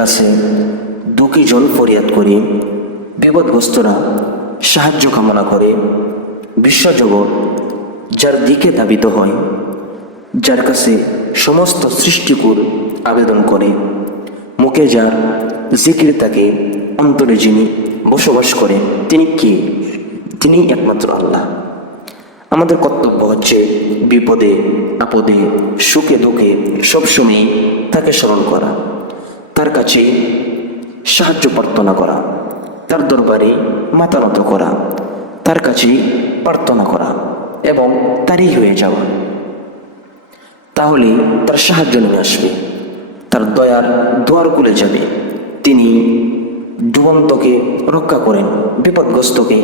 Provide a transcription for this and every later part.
কাছে দুঃখী জন ফরিয়াদ করে, বিপদগ্রস্তরা সাহায্য কামনা করে, বিশ্বজগৎ যার দিকে ধাবিত হয়, যার কাছে সমস্ত সৃষ্টিকুল আবেদন করে, মুখে যার জিকির থাকে, অন্তরে যিনি বসবাস করে, তিনি কে? তিনি একমাত্র আল্লাহ। আমাদের কর্তব্য হচ্ছে বিপদে আপদে সুখে দুঃখে সবসময় তাকে স্মরণ করা, তার কাছে সাহায্য প্রার্থনা করা, তার দরবারে মাথা নত করা, তার কাছে প্রার্থনা করা এবং তারই হয়ে যাওয়া। তাহলে তার সাহায্য নেমে আসবে, তার দয়ার দুয়ার খুলে যাবে। তিনি ডুবন্তকে রক্ষা করেন, বিপদগ্রস্তকে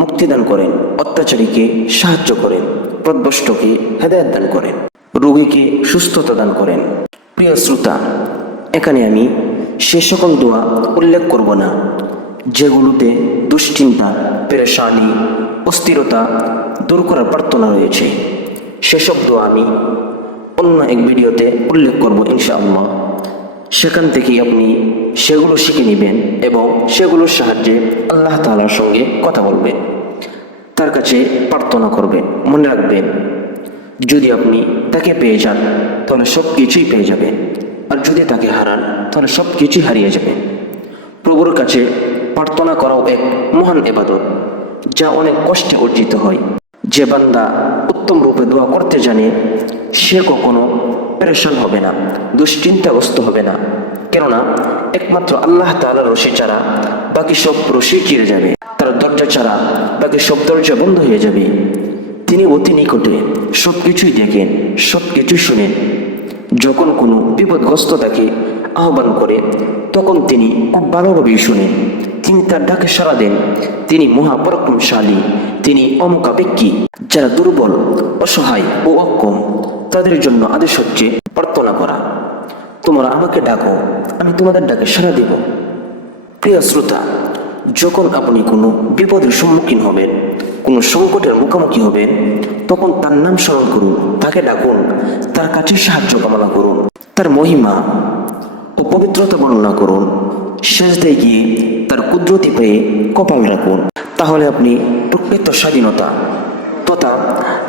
মুক্তিদান করেন, অত্যাচারীকে সাহায্য করেন, পথভ্রষ্টকে হেদায়েত দান করেন, রোগীকে সুস্থতা দান করেন। প্রিয় শ্রোতা, এখানে আমি সে সকল দোয়া উল্লেখ করব না যেগুলোতে দুশ্চিন্তা, পেরেশানি, অস্থিরতা দূর করার প্রার্থনা রয়েছে। সেসব দোয়া আমি অন্য এক ভিডিওতে উল্লেখ করব ইনশাআল্লাহ। সেখান থেকেই আপনি সেগুলো শিখে নেবেন এবং সেগুলোর সাহায্যে আল্লাহ তাআলার সঙ্গে কথা বলবেন, তার কাছে প্রার্থনা করবেন। মনে রাখবেন, যদি আপনি তাকে পেয়ে যান তাহলে সব কিছুই পেয়ে যাবেন, আর যদি তাকে হারান তাহলে সব কিছুই হারিয়ে যাবেন। প্রভুর কাছে প্রার্থনা করাও এক মহান ইবাদত, যা অনেক কষ্টে অর্জিত হয়। যে বান্দা উত্তম রূপে দোয়া করতে জানে, সে কখনো পেরেশান হবে না, দুশ্চিন্তাগ্রস্ত হবে না। কেননা একমাত্র আল্লাহ তাআলার রশি ছাড়া বাকি সব রশি চিরে যাবে, তার দরজা ছাড়া বাকি সব দরজা বন্ধ হয়ে যাবে। তিনি অতি নিকটে সব কিছুই দেখেন, সব কিছুই শুনেন। যখন কোনো বিপদগ্রস্ত তাকে আহ্বান করে, তখন তিনি খুব ভালোভাবেই শুনেন। তিনি তার ডাকে সাড়া দেন। তিনি মহাপরাক্রমশালী, তিনি অমুখাপেক্ষী। যারা দুর্বল, অসহায় ও অক্ষম, তাদের জন্য আদেশ হচ্ছে প্রার্থনা করা। তোমরা আমাকে ডাকো, আমি তোমাদের ডাকে সাড়া দেব। প্রিয় শ্রোতা, যখন আপনি কোনো বিপদের সম্মুখীন হবেন, কোনো সংকটের মুখোমুখি হবেন, তখন তার নাম স্মরণ করুন, তাকে ডাকুন, তার কাছে সাহায্য কামনা করুন, তার মহিমা ও পবিত্রতা বর্ণনা করুন। সেজদায় গিয়ে তার কুদরতি পেয়ে কপাল রাখুন। তাহলে আপনি প্রকৃত স্বাধীনতা তথা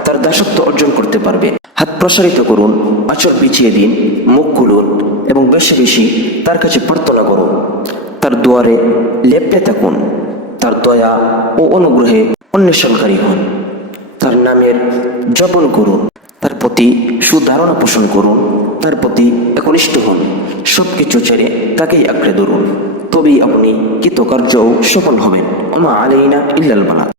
তার দাসত্ব অর্জন করতে পারবেন। হাত প্রসারিত করুন, আঁচল পিছিয়ে দিন, মুখ খুলুন এবং বেশি বেশি তার কাছে প্রার্থনা করুন। তার দুয়ারে লেপ্টে থাকুন, তার দয়া ও অনুগ্রহে অন্বেষণকারী হন। তার নামের জপন করুন, তার প্রতি সুধারণা পোষণ করুন, তার প্রতি একনিষ্ঠ হন। সব কিছু ছেড়ে তাকেই আঁকড়ে ধরুন, তবেই আপনি কৃতকার্য ও সফল হবেন। ওমা আলাইনা ইল্লাল বালাগ।